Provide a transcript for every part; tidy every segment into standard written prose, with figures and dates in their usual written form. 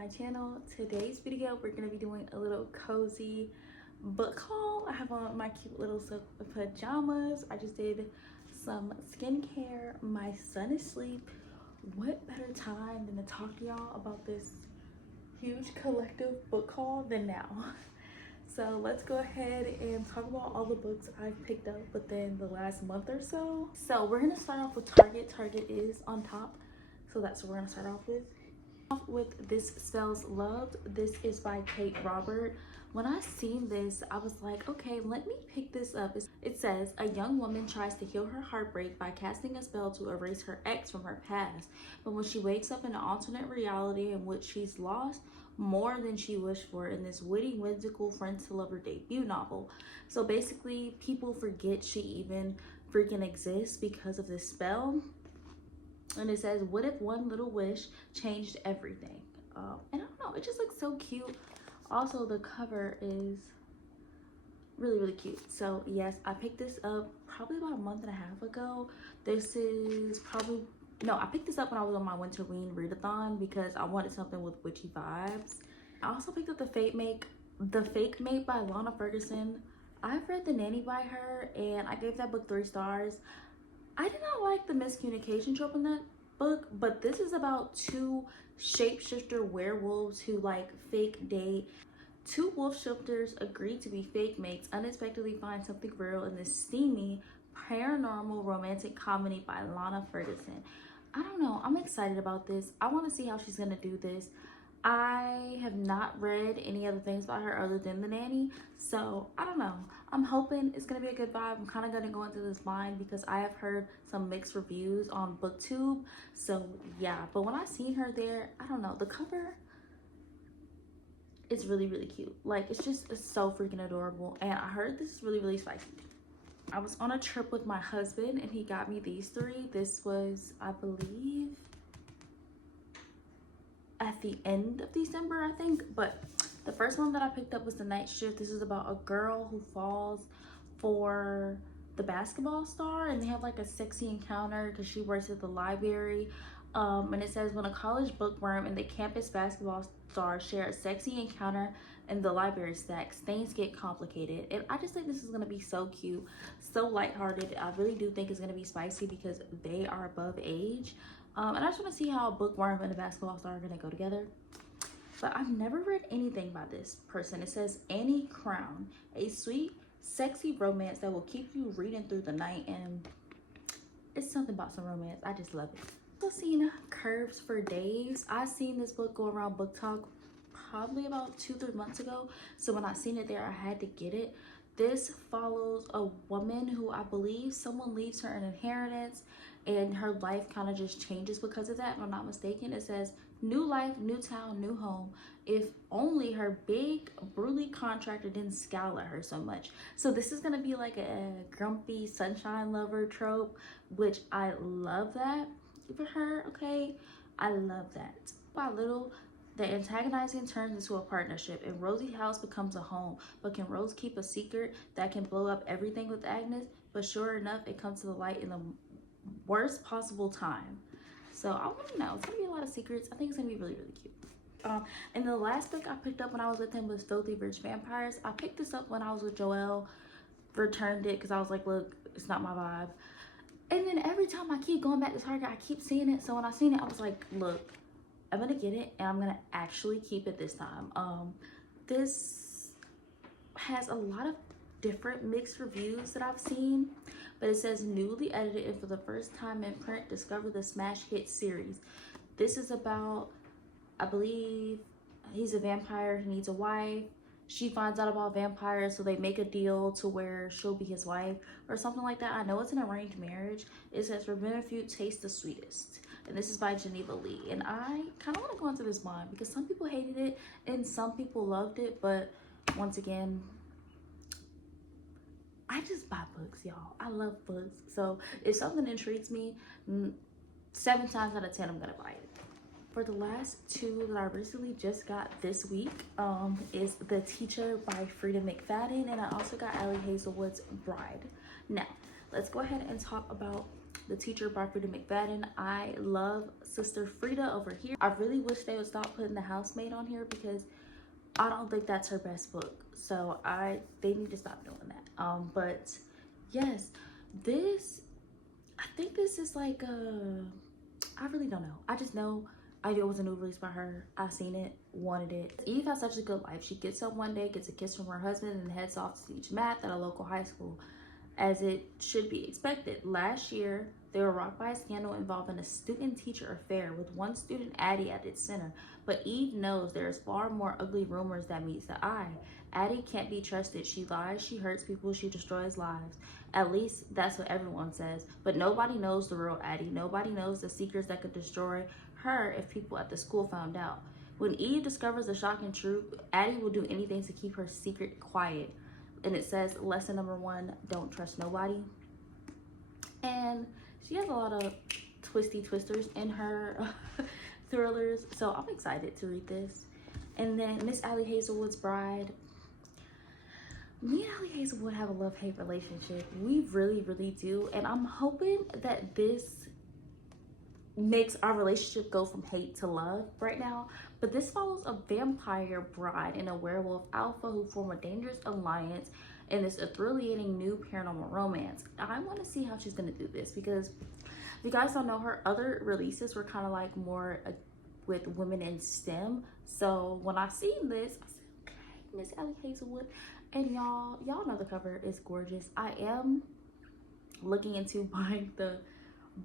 my channel. Today's video we're gonna be doing a little cozy book haul. I have on my cute little silk pajamas. I just did some skincare. My son is asleep. What better time than to talk to y'all about this huge collective book haul than now? So let's go ahead and talk about all the books I've picked up within the last month or so. So we're gonna start off with Target. Target is on top, so that's what we're gonna start off with. With This Spells Loved. This is by Kate Robert. When I seen this, I was like, okay, let me pick this up. It says, a young woman tries to heal her heartbreak by casting a spell to erase her ex from her past. But when she wakes up in an alternate reality in which she's lost more than she wished for in this witty, whimsical friends to lover debut novel. So basically, people forget she even freaking exists because of this spell. And it says, what if one little wish changed everything? And I don't know, it just looks so cute. Also, the cover is really cute. So yes, I picked this up probably about a month and a half ago. This is probably, no, I picked this up when I was on my Winterween readathon because I wanted something with witchy vibes. I also picked up The Fake Mate by Lana Ferguson. I've read The Nanny by her and I gave that book 3 stars. I did not like the miscommunication trope in that book, but this is about 2 shapeshifter werewolves who like fake date. 2 wolf shifters agree to be fake mates, unexpectedly find something real in this steamy paranormal romantic comedy by Lana Ferguson. I don't know, I'm excited about this. I want to see how she's gonna do this. I have not read any other things about her other than The Nanny, so I don't know. I'm hoping it's gonna be a good vibe. I'm kind of gonna go into this blind because I have heard some mixed reviews on BookTube, so yeah. But when I seen her there, I don't know, the cover is really cute. Like, it's so freaking adorable, and I heard this is really spicy. I was on a trip with my husband and he got me these 3. This was, I believe, at the end of December, I think. But the first one that I picked up was The Night Shift. This is about a girl who falls for the basketball star and they have like a sexy encounter because she works at the library. And it says, when a college bookworm and the campus basketball star share a sexy encounter in the library stacks, things get complicated. And I just think this is going to be so cute, so lighthearted. I really do think it's going to be spicy because they are above age. And I just want to see how a bookworm and a basketball star are going to go together. But I've never read anything by this person. It says, Annie Crown, a sweet, sexy romance that will keep you reading through the night. And it's something about some romance. I just love it. I've also seen Curves for Days. I seen this book go around Book Talk probably about 2-3 months ago. So when I seen it there, I had to get it. This follows a woman who, I believe someone leaves her an inheritance and her life kind of just changes because of that, if I'm not mistaken. It says, new life, new town, new home. If only her big burly contractor didn't scowl at her so much. So this is going to be like a grumpy sunshine lover trope, which I love that for her, okay? I love that. By little, the antagonizing turns into a partnership and Rosie House becomes a home. But can Rose keep a secret that can blow up everything with Agnes? But sure enough, it comes to the light in the worst possible time. So I want to know. It's going to be a lot of secrets. I think it's going to be really cute. And the last book I picked up when I was with him was Filthy Rich Vampires. I picked this up when I was with Joel, returned it because I was like, look, it's not my vibe. And then every time I keep going back to Target, I keep seeing it. So when I seen it, I was like, look, I'm gonna get it and I'm gonna actually keep it this time. This has a lot of different mixed reviews that I've seen, but it says, newly edited and for the first time in print, discover the smash hit series. This is about, I believe he's a vampire, he needs a wife. She finds out about vampires, so they make a deal to where she'll be his wife or something like that. I know it's an arranged marriage. It says, forbidden fruit tastes the sweetest. And this is by Geneva Lee. And I kind of want to go into this blind because some people hated it and some people loved it. But once again, I just buy books, y'all. I love books. So if something intrigues me, 7 times out of 10, I'm going to buy it. For the last 2 that I recently just got this week is The Teacher by Frida McFadden, and I also got Ali Hazelwood's Bride. Now, let's go ahead and talk about The Teacher by Frida McFadden. I love Sister Frida over here. I really wish they would stop putting The Housemaid on here because I don't think that's her best book. So they need to stop doing that. But yes, I think this is like I really don't know. I just know I knew it was a new release by her. I seen it, wanted it. Eve has such a good life. She gets up one day, gets a kiss from her husband, and heads off to teach math at a local high school, as it should be expected. Last year, they were rocked by a scandal involving a student-teacher affair with one student, Addie, at its center. But Eve knows there is far more ugly rumors that meets the eye. Addie can't be trusted. She lies, she hurts people, she destroys lives. At least that's what everyone says. But nobody knows the real Addie. Nobody knows the secrets that could destroy her if people at the school found out. When Eve discovers the shocking truth, Addie will do anything to keep her secret quiet. And it says, lesson number 1, don't trust nobody. And she has a lot of twisty twisters in her thrillers, so I'm excited to read this. And then Miss Allie Hazelwood's Bride. Me and Allie Hazelwood have a love-hate relationship. We really, really do. And I'm hoping that this makes our relationship go from hate to love right now. But this follows a vampire bride and a werewolf alpha who form a dangerous alliance in this thrilling new paranormal romance. I want to see how she's going to do this, because if you guys don't know, her other releases were kind of like more with women in STEM. So when I seen this, I said, okay, Miss Allie Hazelwood. And y'all know the cover is gorgeous. I am looking into buying the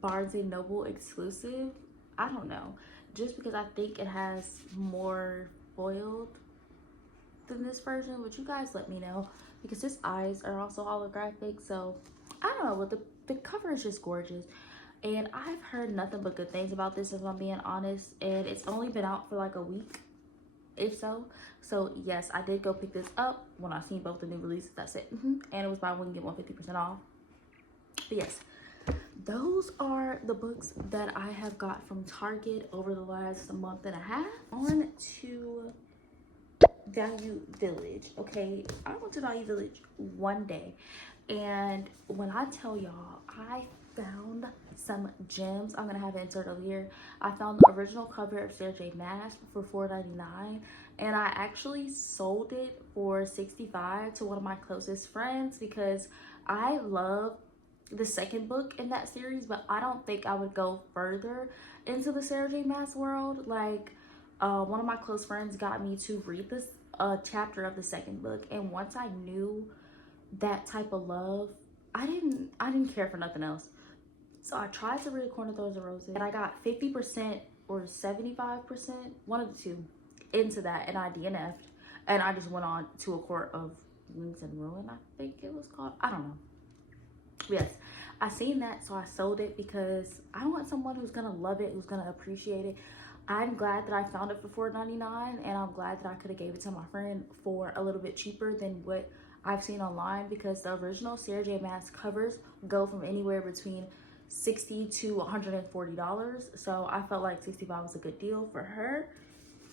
Barnes & Noble exclusive. I don't know, just because I think it has more foiled than this version, but you guys let me know, because his eyes are also holographic. So I don't know, but the cover is just gorgeous, and I've heard nothing but good things about this, if I'm being honest. And it's only been out for like a week, if so. So yes, I did go pick this up when I seen both the new releases. That's it. And it was buy one get one 50% off. But yes, those are the books that I have got from Target over the last month and a half. On to Value Village. Okay, I went to Value Village one day, and when I tell y'all, I found some gems. I'm gonna have it inserted over here. I found the original cover of Sarah J Maas for $4.99, and I actually sold it for $65 to one of my closest friends, because I love the second book in that series, but I don't think I would go further into the Sarah J Maas world. Like, one of my close friends got me to read this chapter of the second book, and once I knew that type of love, I didn't care for nothing else. So I tried to read A Corner Thorns and Roses, and I got 50% or 75%, one of the two, into that, and I DNF'd, and I just went on to A Court of Wings and Ruin, I think it was called. I don't know. Yes, I seen that, so I sold it, because I want someone who's gonna love it, who's gonna appreciate it. I'm glad that I found it for $4.99, and I'm glad that I could have gave it to my friend for a little bit cheaper than what I've seen online, because the original Sarah J Maas covers go from anywhere between $60 to $140. So I felt like $65 was a good deal for her.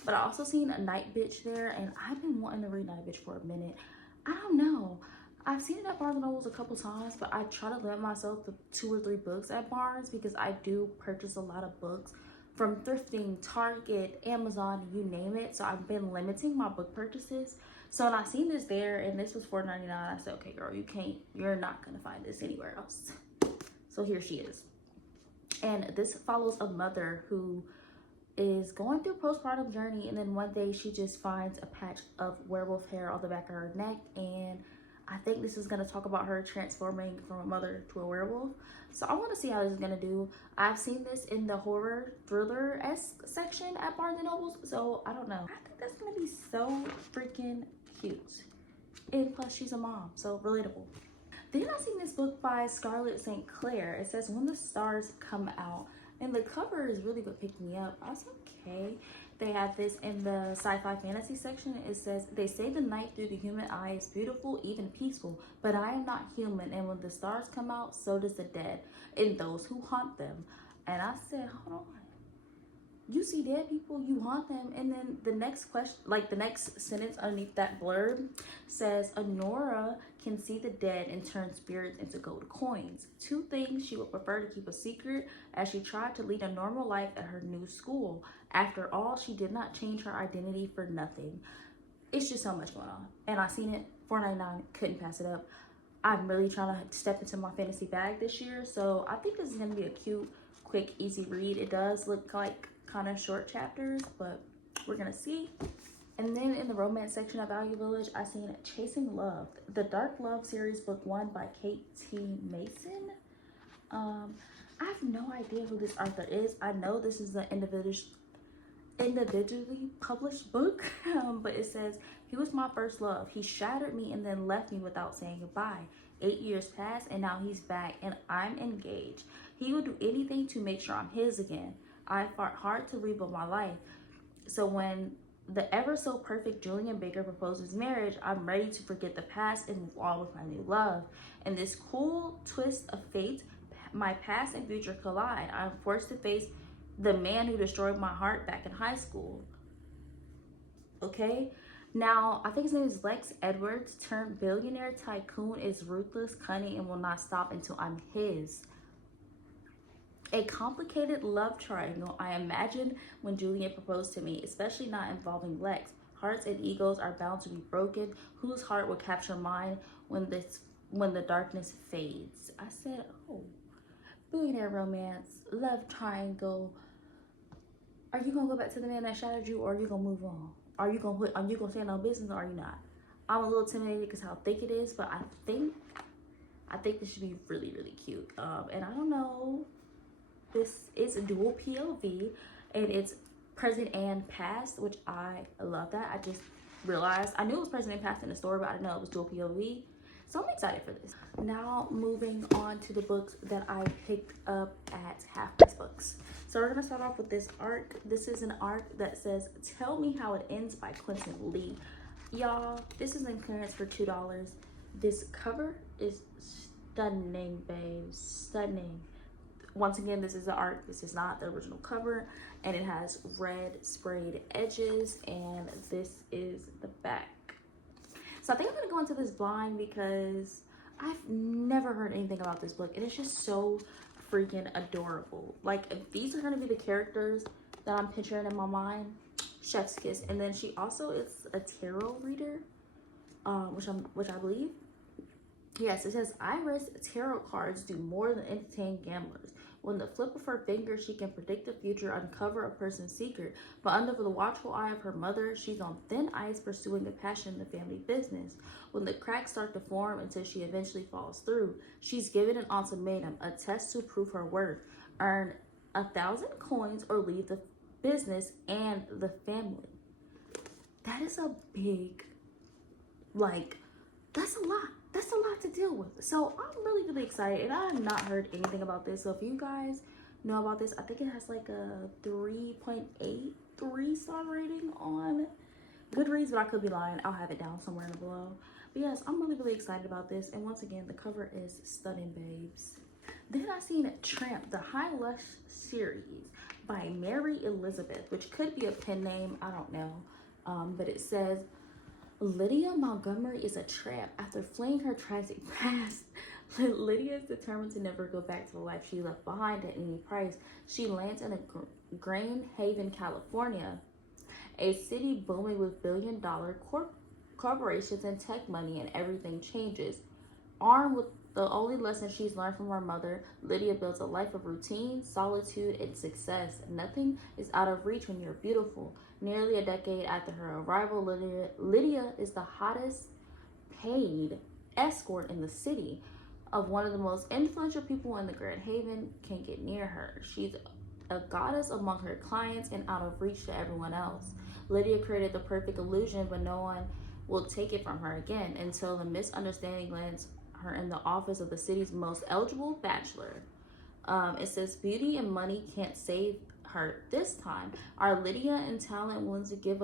But I also seen a Night Bitch there, and I've been wanting to read Night Bitch for a minute. I don't know. I've seen it at Barnes & Nobles a couple times, but I try to limit myself to 2 or 3 books at Barnes, because I do purchase a lot of books from thrifting, Target, Amazon, you name it. So I've been limiting my book purchases. So when I seen this there, and this was $4.99, I said, okay, girl, you're not gonna find this anywhere else. So here she is. And this follows a mother who is going through a postpartum journey, and then one day she just finds a patch of werewolf hair on the back of her neck, and I think this is going to talk about her transforming from a mother to a werewolf. So I want to see how this is going to do. I've seen this in the horror thriller-esque section at Barnes & Nobles, so I don't know. I think that's going to be so freaking cute. And plus, she's a mom, so relatable. Then I seen this book by Scarlett St. Clair. It says When the Stars Come Out. And the cover is really what picked me up. I was okay. They have this in the sci-fi fantasy section. It says, they say the night through the human eye is beautiful, even peaceful, but I am not human, and when the stars come out, so does the dead, and those who haunt them. And I said, hold on. You see dead people, you haunt them. And then the next question, like the next sentence underneath that blurb says, Honora can see the dead and turn spirits into gold coins. Two things she would prefer to keep a secret as she tried to lead a normal life at her new school. After all, she did not change her identity for nothing. It's just so much going on. And I seen it, $4.99, couldn't pass it up. I'm really trying to step into my fantasy bag this year, so I think this is going to be a cute, quick, easy read. It does look like kind of short chapters, but we're going to see. And then in the romance section of Value Village, I seen Chasing Love, the Dark Love series, book 1 by Kate T. Mason. I have no idea who this author is. I know this is an individually published book, but it says, he was my first love. He shattered me and then left me without saying goodbye. 8 years passed and now he's back and I'm engaged. He would do anything to make sure I'm his again. I fought hard to rebuild my life. So when the ever so perfect Julian Baker proposes marriage, I'm ready to forget the past and move on with my new love. In this cool twist of fate, my past and future collide. I'm forced to face the man who destroyed my heart back in high school. Okay? Now, I think his name is Lex Edwards. Turned billionaire tycoon is ruthless, cunning, and will not stop until I'm his. A complicated love triangle, I imagine, when Julian proposed to me, especially not involving Lex. Hearts and egos are bound to be broken. Whose heart will capture mine when the darkness fades? I said, oh, billionaire romance, love triangle. Are you gonna go back to the man that shattered you, or are you gonna move on? Are you gonna stand on business, or are you not? I'm a little intimidated because how thick it is, but I think this should be really, really cute. And I don't know. This is a dual POV, and it's present and past, which I love that. I just realized, I knew it was present and past in the story, but I didn't know it was dual POV. So I'm excited for this. Now moving on to the books that I picked up at Half Price Books. So we're gonna start off with this arc. This is an arc that says, Tell Me How It Ends by Quentin Lee. Y'all, this is in clearance for $2. This cover is stunning, babes, stunning. Once again, this is the art, this is not the original cover, and it has red sprayed edges, and this is the back. So I think I'm gonna go into this blind because I've never heard anything about this book, and it's just so freaking adorable. Like, if these are gonna be the characters that I'm picturing in my mind, chef's kiss. And then she also is a tarot reader, which I believe. Yes, it says, Iris tarot cards do more than entertain gamblers. When the flip of her finger, she can predict the future, uncover a person's secret. But under the watchful eye of her mother, she's on thin ice pursuing a passion in the family business. When the cracks start to form until she eventually falls through, she's given an ultimatum, a test to prove her worth. Earn 1,000 coins or leave the business and the family. That is a big, like, that's a lot. That's a lot to deal with. So I'm really, really excited. And I have not heard anything about this. So if you guys know about this, I think it has like a 3.83 star rating on Goodreads, but I could be lying. I'll have it down somewhere in the below. But yes, I'm really, really excited about this. And once again, the cover is stunning, babes. Then I seen Tramp, the High Lush series by Mary Elizabeth, which could be a pen name. I don't know. But it says, Lydia Montgomery is a tramp. After fleeing her tragic past, Lydia is determined to never go back to the life she left behind at any price. She lands in a Grain Haven, California, a city booming with billion-dollar corporations and tech money, and everything changes. Armed with the only lesson she's learned from her mother, Lydia builds a life of routine, solitude, and success. Nothing is out of reach when you're beautiful. Nearly a decade after her arrival, Lydia is the hottest paid escort in the city. Of one of the most influential people in the Grand Haven can get near her. She's a goddess among her clients and out of reach to everyone else. Lydia created the perfect illusion, but no one will take it from her again until the misunderstanding lands her in the office of the city's most eligible bachelor. It says, beauty and money can't save her this time. Are Lydia and talent willing to give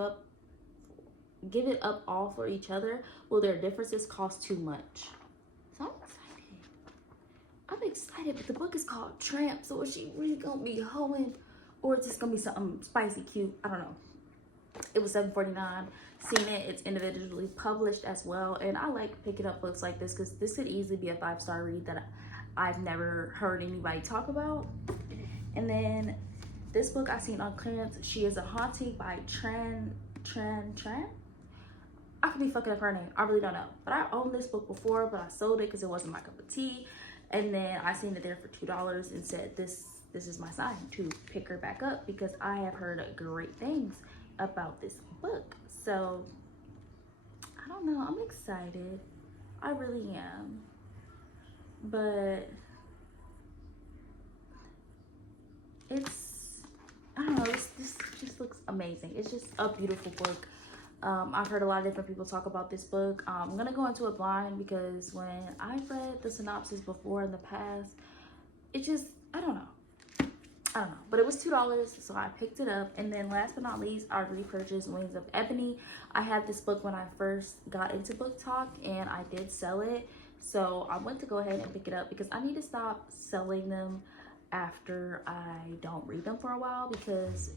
it up all for each other? Will their differences cost too much? So I'm excited, but the book is called Tramp, so is she really gonna be hoeing, or is this gonna be something spicy, cute? I don't know. It was $7.49. Seen it, it's individually published as well, and I like picking up books like this because this could easily be a 5-star read that I've never heard anybody talk about. And then this book I seen on clearance, She Is a Haunting by Tran. I could be fucking up her name, I really don't know, but I owned this book before, but I sold it because it wasn't my cup of tea. And then I seen it there for $2 and said this is my sign to pick her back up because I have heard great things about this book. So I don't know, I'm excited, I really am. But it's, I don't know, this just looks amazing. It's just a beautiful book. I've heard a lot of different people talk about this book. I'm gonna go into it blind because when I've read the synopsis before in the past, it just, I don't know, but it was $2, so I picked it up. And then last but not least, I repurchased Wings of Ebony. I had this book when I first got into Book Talk, and I did sell it, so I went to go ahead and pick it up because I need to stop selling them after I don't read them for a while, because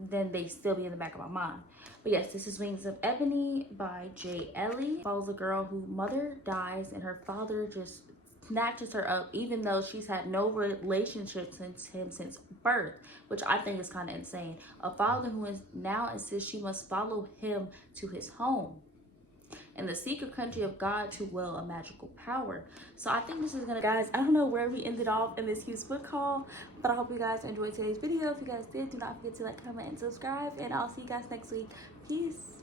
then they still be in the back of my mind. But yes, this is Wings of Ebony by J. Ellie. Follows a girl whose mother dies and her father just snatches her up, even though she's had no relationship since birth, which I think is kind of insane. A father who is now insists she must follow him to his home in the secret country of God to will a magical power. So I think this is gonna, guys, I don't know where we ended off in this huge book haul, but I hope you guys enjoyed today's video. If you guys did, do not forget to like, comment, and subscribe, and I'll see you guys next week. Peace.